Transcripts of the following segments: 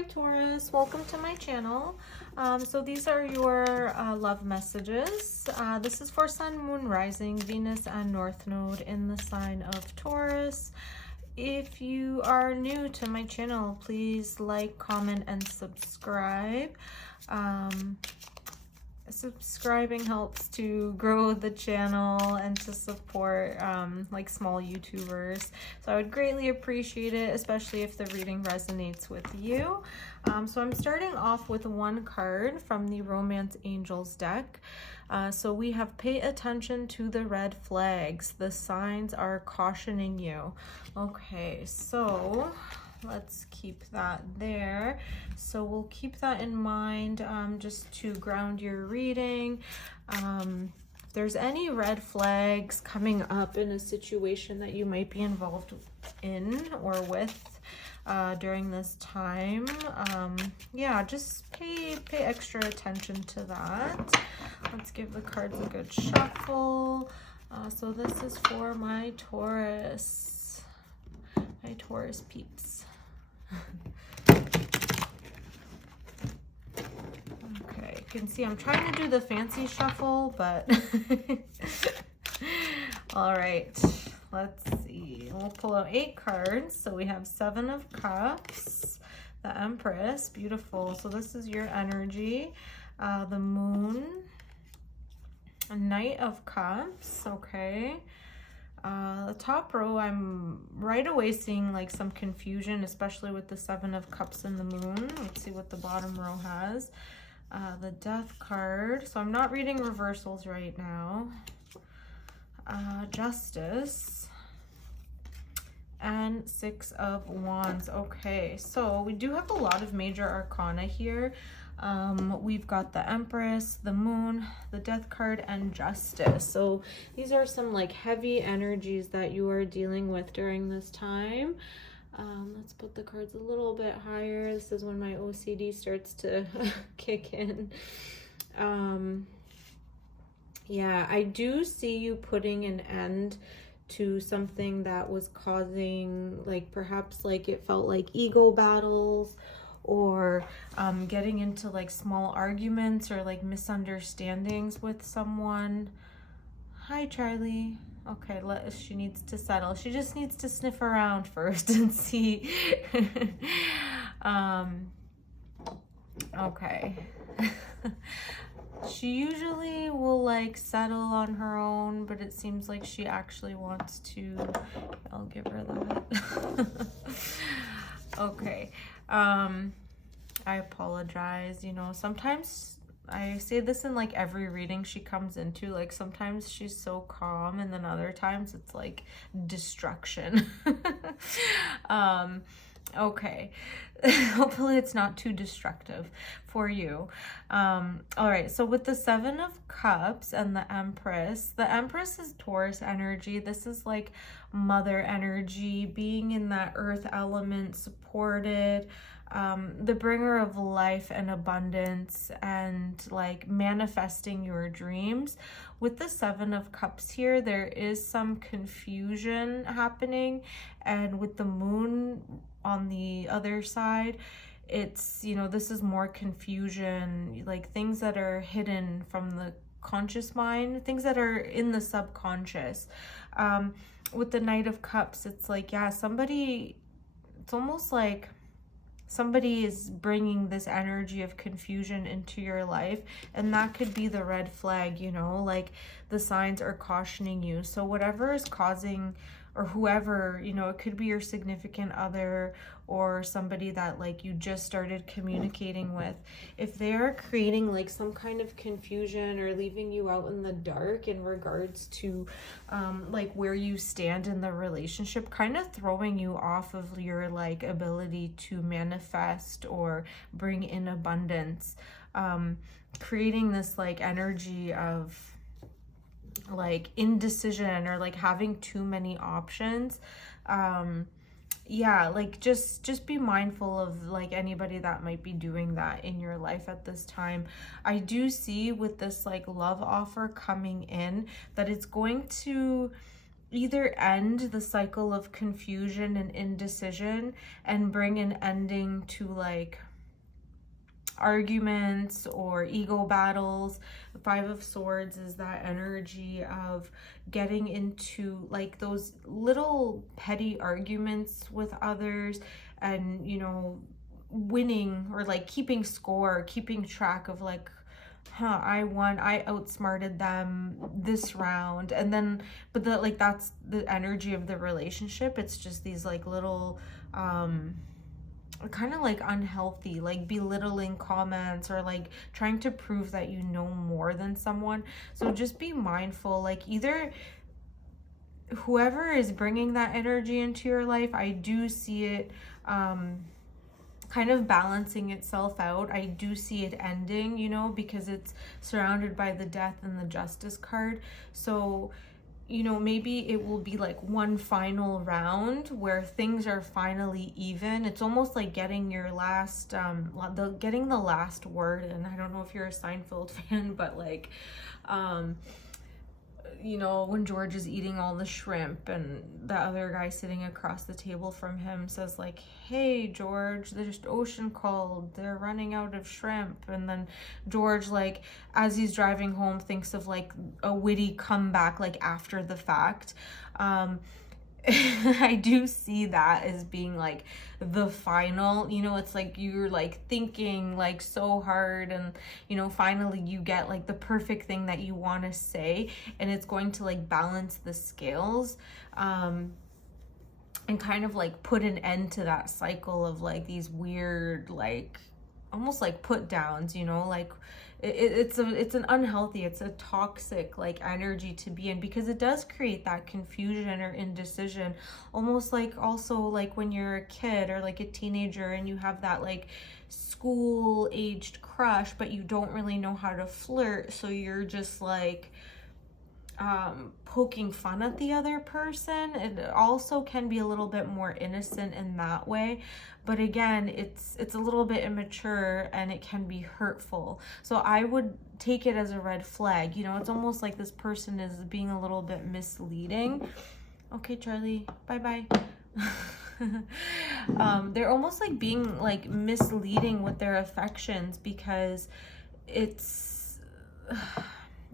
Hi Taurus, welcome to my channel. So these are your love messages. This is for Sun, Moon, Rising, Venus, and North Node in the sign of Taurus. If you are new to my channel, please like, comment, and subscribe. Subscribing helps to grow the channel and to support like small YouTubers, so I would greatly appreciate it, especially if the reading resonates with you. So I'm starting off with one card from the Romance Angels deck. So we have pay attention to the red flags. The signs are cautioning you. Okay, so let's keep that there. So we'll keep that in mind just to ground your reading. If there's any red flags coming up in a situation that you might be involved in or with during this time, yeah, just pay extra attention to that. Let's give the cards a good shuffle. So this is for my Taurus peeps. Okay, you can see I'm trying to do the fancy shuffle, but all right, let's see. We'll pull out 8 cards. So we have 7 of Cups, the Empress, beautiful. So this is your energy, the Moon, a Knight of Cups, okay. The top row, I'm right away seeing like some confusion, especially with the 7 of Cups and the Moon. Let's see what the bottom row has. The Death card. So I'm not reading reversals right now. Justice. And 6 of Wands. Okay, so we do have a lot of major arcana here. We've got the Empress, the Moon, the Death card, and Justice. So these are some like heavy energies that you are dealing with during this time. Let's put the cards a little bit higher. This is when my OCD starts to kick in. Yeah, I do see you putting an end to something that was causing, like, perhaps like it felt like ego battles, or getting into like small arguments or like misunderstandings with someone. Hi Charlie. Okay, she needs to settle. She just needs to sniff around first and see. Okay. She usually will like settle on her own, but it seems like she actually wants to. I'll give her that. Okay. I apologize. You know, sometimes I say this in like every reading she comes into, like sometimes she's so calm and then other times it's like destruction. Okay. Hopefully it's not too destructive for you. All right, so with the 7 of Cups and the Empress is Taurus energy. This is like mother energy, being in that earth element, supported, the bringer of life and abundance, and like manifesting your dreams. With the 7 of Cups here, there is some confusion happening, and with the Moon on the other side, it's, you know, this is more confusion, like things that are hidden from the conscious mind, things that are in the subconscious. With the Knight of Cups, it's like, yeah, somebody, it's almost like somebody is bringing this energy of confusion into your life, and that could be the red flag, you know, like the signs are cautioning you. So whatever is causing, or whoever, you know, it could be your significant other or somebody that like you just started communicating with, if they're creating like some kind of confusion or leaving you out in the dark in regards to like where you stand in the relationship, kind of throwing you off of your like ability to manifest or bring in abundance, creating this like energy of like indecision or like having too many options. Yeah, like just be mindful of like anybody that might be doing that in your life at this time. I do see with this like love offer coming in that it's going to either end the cycle of confusion and indecision and bring an ending to like arguments or ego battles. The Five of Swords is that energy of getting into like those little petty arguments with others, and you know, winning or like keeping score, keeping track of like, I won, I outsmarted them this round. And then, but the like, that's the energy of the relationship. It's just these like little kind of like unhealthy, like belittling comments, or like trying to prove that you know more than someone. So just be mindful, like either whoever is bringing that energy into your life, I do see it kind of balancing itself out. I do see it ending, you know, because it's surrounded by the Death and the Justice card. So, you know, maybe it will be like one final round where things are finally even. It's almost like getting your last, getting the last word. And I don't know if you're a Seinfeld fan, but like, you know, when George is eating all the shrimp and the other guy sitting across the table from him says like, hey George, there's ocean cold, they're running out of shrimp. And then George, like as he's driving home, thinks of like a witty comeback like after the fact. I do see that as being like the final, you know, it's like you're like thinking like so hard, and you know, finally you get like the perfect thing that you want to say, and it's going to like balance the scales and kind of like put an end to that cycle of like these weird, like almost like put downs, you know, like it's an unhealthy, it's a toxic like energy to be in, because it does create that confusion or indecision, almost like also like when you're a kid or like a teenager and you have that like school aged crush, but you don't really know how to flirt, so you're just like poking fun at the other person. It also can be a little bit more innocent in that way, but again, it's a little bit immature and it can be hurtful. So I would take it as a red flag. You know, it's almost like this person is being a little bit misleading. Okay, Charlie, bye-bye. They're almost like being like misleading with their affections, because it's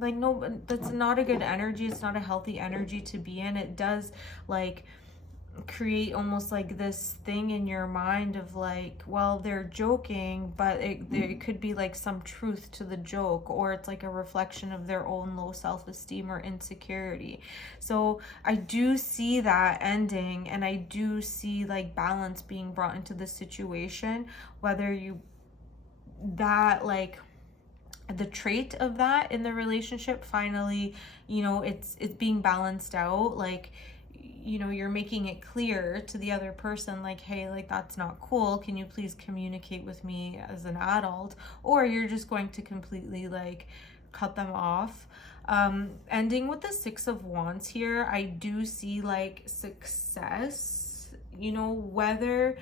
like, no, that's not a good energy. It's not a healthy energy to be in. It does like create almost like this thing in your mind of like, well, they're joking, but there could be like some truth to the joke, or it's like a reflection of their own low self-esteem or insecurity. So I do see that ending, and I do see like balance being brought into the situation, whether you that like the trait of that in the relationship finally, you know, it's being balanced out, like, you know, you're making it clear to the other person like, hey, like that's not cool, can you please communicate with me as an adult, or you're just going to completely like cut them off. Ending with the Six of Wands here, I do see like success, you know, whether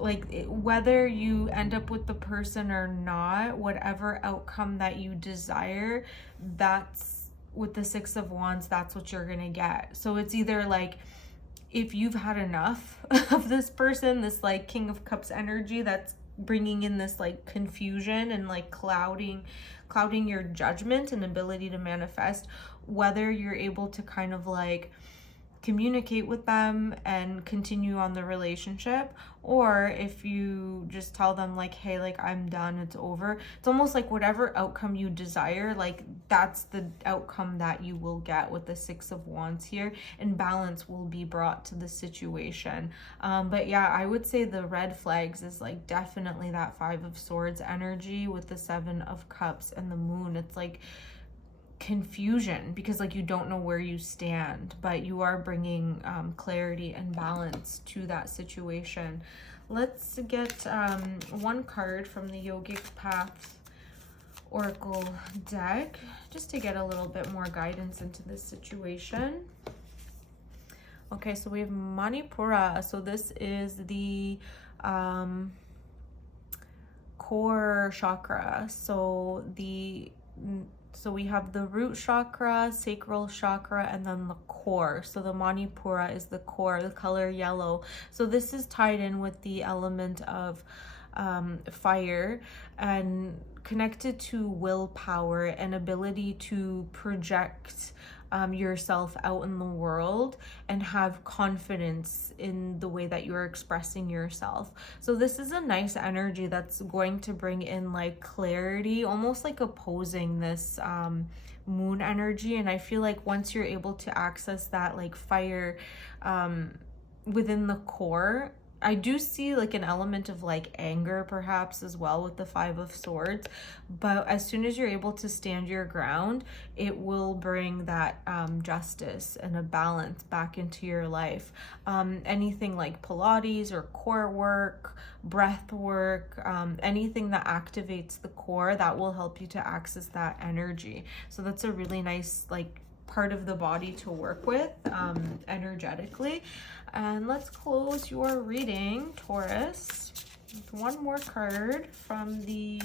you end up with the person or not, whatever outcome that you desire, that's with the Six of Wands, that's what you're gonna get. So it's either like, if you've had enough of this person, this like King of Cups energy that's bringing in this like confusion and like clouding your judgment and ability to manifest, whether you're able to kind of like communicate with them and continue on the relationship, or if you just tell them like, hey, like I'm done, it's over. It's almost like whatever outcome you desire, like that's the outcome that you will get with the Six of Wands here, and balance will be brought to the situation. But yeah, I would say the red flags is like definitely that Five of Swords energy with the Seven of Cups and the Moon. It's like confusion, because like you don't know where you stand, but you are bringing clarity and balance to that situation. Let's get one card from the Yogic Path Oracle deck, just to get a little bit more guidance into this situation. Okay, so we have Manipura. So this is the core chakra. So we have the root chakra, sacral chakra, and then the core. So the Manipura is the core, the color yellow. So this is tied in with the element of fire, and connected to willpower and ability to project yourself out in the world and have confidence in the way that you're expressing yourself. So this is a nice energy that's going to bring in like clarity, almost like opposing this moon energy. And I feel like once you're able to access that like fire within the core, I do see like an element of like anger perhaps as well with the Five of Swords, but as soon as you're able to stand your ground, it will bring that justice and a balance back into your life. Anything like Pilates or core work, breath work, anything that activates the core, that will help you to access that energy. So that's a really nice like part of the body to work with energetically. And let's close your reading, Taurus, with one more card from the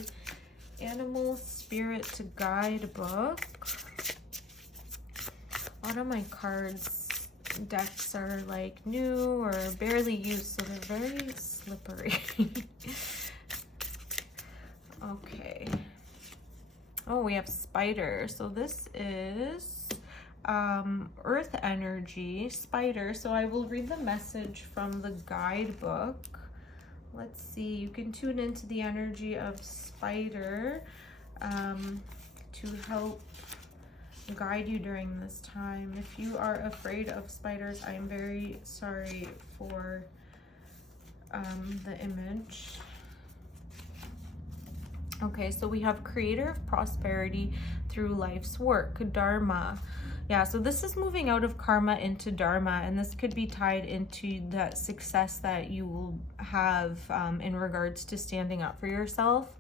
Animal Spirit Guide book. A lot of my cards decks are like new or barely used, so they're very slippery. Okay. Oh, we have Spider. So this is earth energy, spider. So I will read the message from the guidebook. Let's see, you can tune into the energy of spider to help guide you during this time. If you are afraid of spiders, I am very sorry for the image. Okay, so we have creator of prosperity through life's work, dharma. Yeah, so this is moving out of karma into dharma, and this could be tied into that success that you will have in regards to standing up for yourself.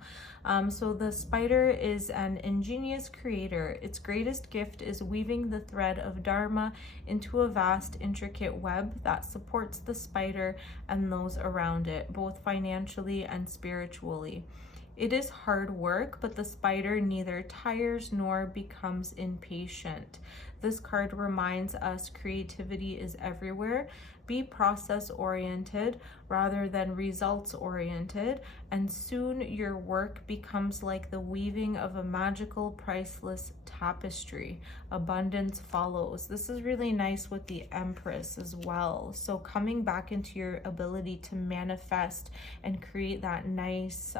So the spider is an ingenious creator. Its greatest gift is weaving the thread of dharma into a vast, intricate web that supports the spider and those around it, both financially and spiritually. It is hard work, but the spider neither tires nor becomes impatient. This card reminds us creativity is everywhere. Be process-oriented rather than results-oriented, and soon your work becomes like the weaving of a magical, priceless tapestry. Abundance follows. This is really nice with the Empress as well. So coming back into your ability to manifest and create that nice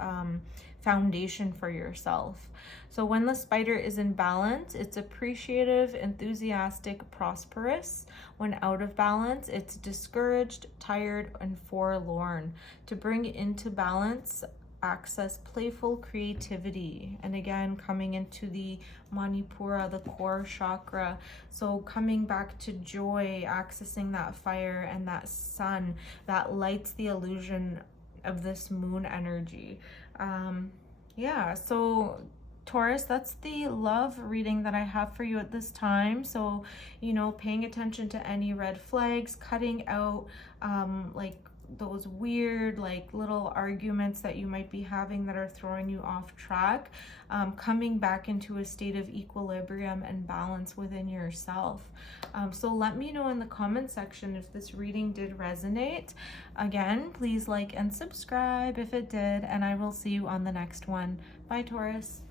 foundation for yourself. So when the spider is in balance, it's appreciative, enthusiastic, prosperous. When out of balance, it's discouraged, tired, and forlorn. To bring into balance, access playful creativity. And again, coming into the Manipura, the core chakra. So coming back to joy, accessing that fire and that sun that lights the illusion of this moon energy. Yeah, so Taurus, that's the love reading that I have for you at this time. So, you know, paying attention to any red flags, cutting out like those weird like little arguments that you might be having that are throwing you off track, coming back into a state of equilibrium and balance within yourself. So let me know in the comment section if this reading did resonate. Again, please like and subscribe if it did, and I will see you on the next one. Bye, Taurus.